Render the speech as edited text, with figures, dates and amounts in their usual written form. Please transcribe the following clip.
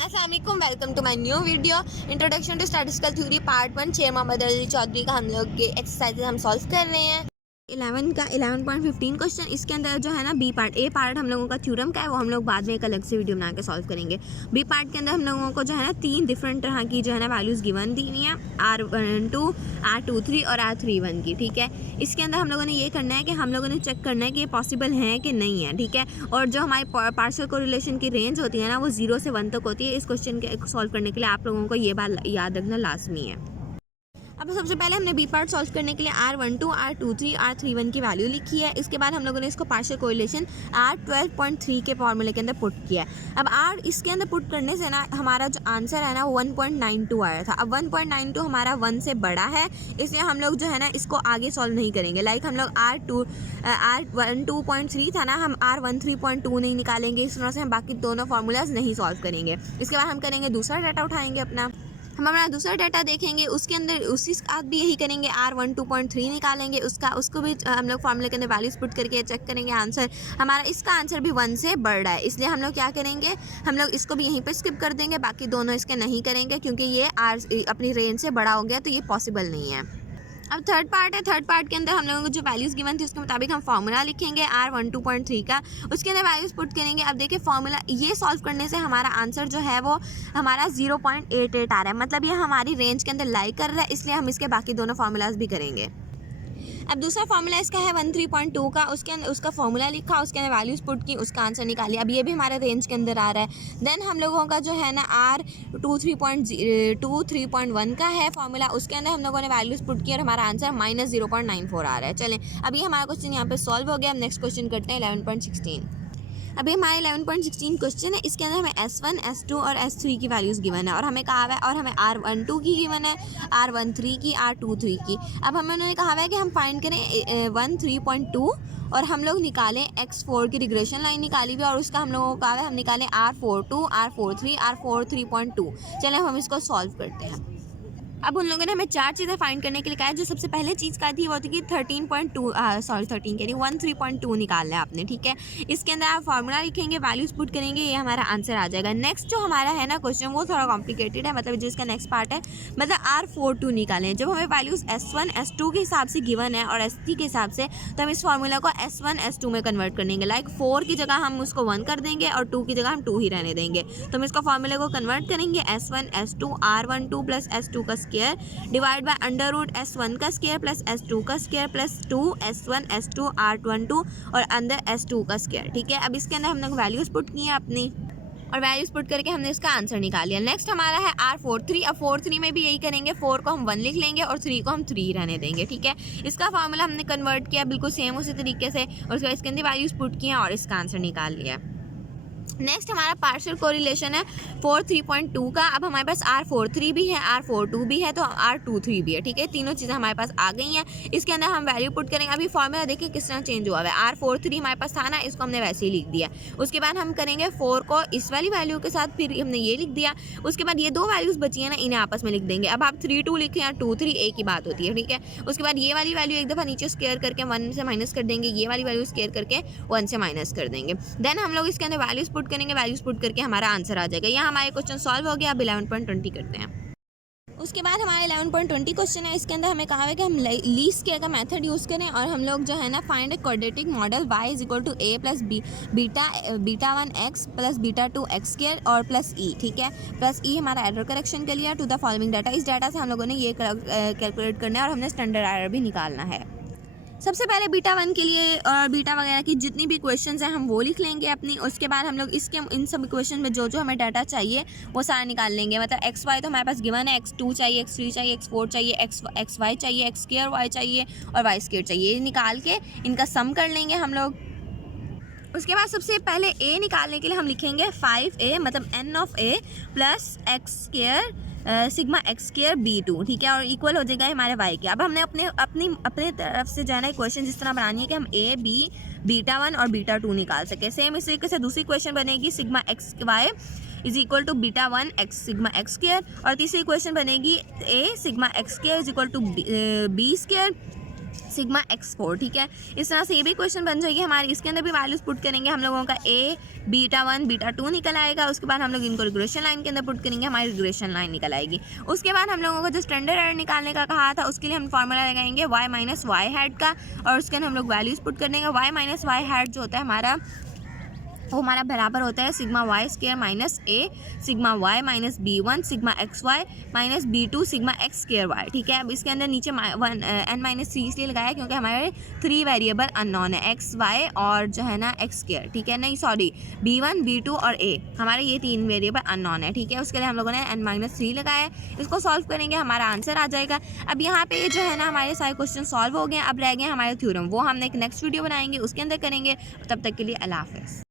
अस्सलाम वालेकुम, welcome to my new video introduction to statistical theory part 1। Sher Mohammad Ali Chaudhary का हम लोग के एक्सरसाइजेज हम सॉल्व कर रहे हैं। 11 का 11.15 क्वेश्चन। इसके अंदर जो है ना बी पार्ट, ए पार्ट हम लोगों का थ्योरम का है, वो हम लोग बाद में एक अलग से वीडियो बना के सॉल्व करेंगे। बी पार्ट के अंदर हम लोगों को जो है ना 3 डिफरेंट तरह की जो है ना वैल्यूज़ गिवन दी हुई हैं, R12, R23 और R31 की। ठीक है, इसके अंदर हम लोगों ने ये करना है कि हम लोगों ने चेक करना है कि ये पॉसिबल है कि नहीं है। ठीक है, और जो हमारी पार्शियल कोरिलेशन की रेंज होती है ना वो 0 से 1 तक होती है। इस क्वेश्चन के सॉल्व करने के लिए आप लोगों को ये बात याद रखना लाजमी है। अब सबसे पहले हमने बी पार्ट सॉल्व करने के लिए R12, R23, R31 की वैल्यू लिखी है। इसके बाद हम लोगों ने इसको पार्शियल कोरिलेशन R12.3 के फॉर्मूले के अंदर पुट किया है। अब R इसके अंदर पुट करने से ना हमारा जो आंसर है ना 1.92 आया था। अब 1.92 हमारा 1 से बड़ा है, इसलिए हम लोग जो है ना इसको आगे सॉल्व नहीं करेंगे। लाइक हम लोग R12.3 था ना, हम R13.2 नहीं निकालेंगे। इस तरह से हम बाकी दोनों फार्मूलाज नहीं सॉल्व करेंगे। इसके बाद हम करेंगे दूसरा डाटा उठाएंगे अपना, हम अपना दूसरा डाटा देखेंगे, उसके अंदर उसी साथ भी यही करेंगे। R12.3 निकालेंगे, उसको भी हम लोग फार्मूले के अंदर वैल्यूज पुट करके चेक करेंगे आंसर। हमारा इसका आंसर भी 1 से बढ़ रहा है, इसलिए हम लोग क्या करेंगे, हम लोग इसको भी यहीं पे स्किप कर देंगे, बाकी दोनों इसके नहीं करेंगे क्योंकि ये अपनी रेंज से बड़ा हो गया तो ये पॉसिबल नहीं है। अब थर्ड पार्ट है। थर्ड पार्ट के अंदर हम लोगों को जो वैल्यूज़ गिवन थी उसके मुताबिक हम फार्मूला लिखेंगे R12.3 का, उसके अंदर वैल्यूज़ पुट करेंगे। अब देखिए फार्मूला ये सॉल्व करने से हमारा आंसर जो है वो हमारा 0.88 आ रहा है, मतलब ये हमारी रेंज के अंदर लाई कर रहा है, इसलिए हम इसके बाकी दोनों फार्मूलाज भी करेंगे। अब दूसरा फार्मूला इसका है 13.2 का, उसके अंदर उसका फार्मूला लिखा, उसके अंदर वैल्यूज़ पुट की, उसका आंसर निकालिए। अब ये भी हमारे रेंज के अंदर आ रहा है। देन हम लोगों का जो है ना R23.1 का है फार्मूला, उसके अंदर हम लोगों ने वैल्यूज़ पुट की और हमारा आंसर -0.94 आ रहा है। चलें, अभी हमारा क्वेश्चन यहाँ पे सॉल्व हो गया। हम नेक्स्ट क्वेश्चन करते हैं 11.16। अभी हमारे 11.16 क्वेश्चन है, इसके अंदर हमें S1, S2 और S3 की वैल्यूज़ गिवन है और हमें कहा हुआ है, और हमें R12 की गिवन है, R13 की, R23 की। अब हमें उन्होंने कहा हुआ है कि हम फाइंड करें 13.2 और हम लोग निकालें X4 की रिग्रेशन लाइन निकाली हुई, और उसका हम लोगों को कहा हुआ है हम निकालें R42, R43, R43.2। चलें हम इसको सॉल्व करते हैं। अब उन लोगों ने हमें 4 चीज़ें फाइंड करने के लिए कहा है। जो सबसे पहले चीज़ कहा थी वो थी कि 13.2 13.2 निकालना है आपने। ठीक है, इसके अंदर आप फार्मूला लिखेंगे, वैल्यूज पुट करेंगे, ये हमारा आंसर आ जाएगा। नेक्स्ट जो हमारा है ना क्वेश्चन वो थोड़ा कॉम्प्लिकेटेड है, मतलब जो इसका नेक्स्ट पार्ट है, मतलब R42 निकालें। जब हमें वैल्यूज़ S1, S2 के हिसाब से गिवन है और S3 के हिसाब से, तो हम इस फार्मूला को S1, S2 में कन्वर्ट कर देंगे। लाइक 4 की जगह हम उसको 1 कर देंगे और 2 की जगह हम 2 ही रहने देंगे। तो हम इसको फार्मूले को कन्वर्ट करेंगे, S1, S2, R12 plus S2 का square divide by under root S1 का स्क्वायर प्लस S2 का square plus 2 S1, S2, R12 और अंदर S2 का स्क्वायर। ठीक है, अब इसके अंदर हमने वैल्यूज़ पुट की हैं अपनी और वैल्यूज़ पुट करके हमने इसका आंसर निकाल लिया। नेक्स्ट हमारा है R43। अब 43 में भी यही करेंगे, 4 को हम 1 लिख लेंगे और 3 को हम 3 रहने देंगे। ठीक है, इसका फार्मूला हमने कन्वर्ट किया बिल्कुल सेम उसी तरीके से, और उसके बाद इसके अंदर वैल्यूज़ पुट किए और इसका आंसर निकाल लिया। नेक्स्ट हमारा पार्शियल कोरिलेशन है 43.2 का। अब हमारे पास R43 भी है, R42 भी है, तो R23 भी है। ठीक है, तीनों चीज़ें हमारे पास आ गई हैं। इसके अंदर हम वैल्यू पुट करेंगे। अभी फॉर्मूला देखिए किस तरह चेंज हुआ है। R43 हमारे पास था ना, इसको हमने वैसे ही लिख दिया। उसके बाद हम करेंगे 4 को इस वाली वैल्यू के साथ, फिर हमने ये लिख दिया। उसके बाद ये 2 वैल्यूज़ बची हैं ना, इन्हें आपस में लिख देंगे। अब आप 3 2 लिखें या 2 3 एक ही बात होती है। ठीक है, उसके बाद ये वाली वैल्यू एक दफ़ा नीचे स्क्वायर करके 1 से माइनस कर देंगे, ये वाली वैल्यू स्क्वायर करके 1 से माइनस कर देंगे। देन हम लोग इसके अंदर वैल्यूज़ पुट करेंगे, वैल्यूज़ पुट करके हमारा आंसर आ जाएगा। यहाँ हमारे क्वेश्चन सॉल्व हो गया। अब 11.20 करते हैं। उसके बाद हमारे 11.20 क्वेश्चन है, इसके अंदर हमें कहा है कि हम लीस्ट स्क्वायर का मेथड यूज़ करें और हम लोग जो है ना find a quadratic model y is equal to a plus beta 1 x plus beta 2 x square और प्लस e। ठीक है, प्लस e हमारा एरर करेक्शन के लिए टू द फॉलोइंग डाटा। इस डाटा से हम लोगों ने ये कैलकुलेट करना है और हमने स्टैंडर्ड एरर भी निकालना है। सबसे पहले बीटा 1 के लिए और बीटा वगैरह की जितनी भी क्वेश्चंस हैं हम वो लिख लेंगे अपनी। उसके बाद हम लोग इसके इन सब क्वेश्चन में जो जो हमें डाटा चाहिए वो सारा निकाल लेंगे। मतलब एक्स वाई तो हमारे पास गिवन है, x2 चाहिए, x3 चाहिए, x4 चाहिए, एक्स वाई चाहिए, एक्स स्क्वायर वाई चाहिए और वाई स्क्वायर चाहिए। ये निकाल के इनका सम कर लेंगे हम लोग। उसके बाद सबसे पहले a निकालने के लिए हम लिखेंगे 5a, मतलब n of a plus x square sigma x square B2। ठीक है, और इक्वल हो जाएगा हमारे y के। अब हमने अपने तरफ से जो है ना क्वेश्चन जिस तरह बनानी है कि हम a b बीटा 1 और बीटा 2 निकाल सके। सेम इस तरीके से दूसरी क्वेश्चन बनेगी sigma x y is equal to beta 1 x sigma x square, और तीसरी क्वेश्चन बनेगी a sigma x square is equal to b square sigma x4, ठीक है। इस तरह से ये भी क्वेश्चन बन जाएगी हमारे। इसके अंदर भी वैल्यूज पुट करेंगे हम लोगों का a β1 β2 निकल आएगा। उसके बाद हम लोग इनको रिग्रेशन लाइन के अंदर पुट करेंगे, हमारी रिग्रेशन लाइन निकल आएगी। उसके बाद हम लोगों को जो स्टैंडर्ड एरर निकालने का कहा था उसके लिए हम फार्मूला लगाएंगे y माइनस वाई हैट का, और उसके अंदर हम लोग वैल्यूज पुट कर देंगे। y माइनस वाई हैट जो होता है हमारा, वो हमारा बराबर होता है sigma y square minus a sigma y minus b1 sigma x y minus b2 sigma x square y, ठीक है। अब इसके अंदर नीचे n माइनस 3 इसलिए लगाया क्योंकि हमारे 3 वेरिएबल अननोन है, एक्स वाई और जो है ना एक्स स्केयर, ठीक है। नहीं सॉरी, b1 b2 और a, हमारे ये 3 वेरिएबल अननोन है, ठीक है। उसके लिए हम लोगों ने n माइनस 3 लगाया है। इसको सॉल्व करेंगे, हमारा आंसर आ जाएगा। अब यहाँ पे जो है ना हमारे सारे क्वेश्चन सॉल्व हो गए। अब रह गए हमारे थ्योरम, वो हमने एक नेक्स्ट वीडियो बनाएंगे, उसके अंदर करेंगे। तब तक के लिए अल्लाह हाफ़िज़।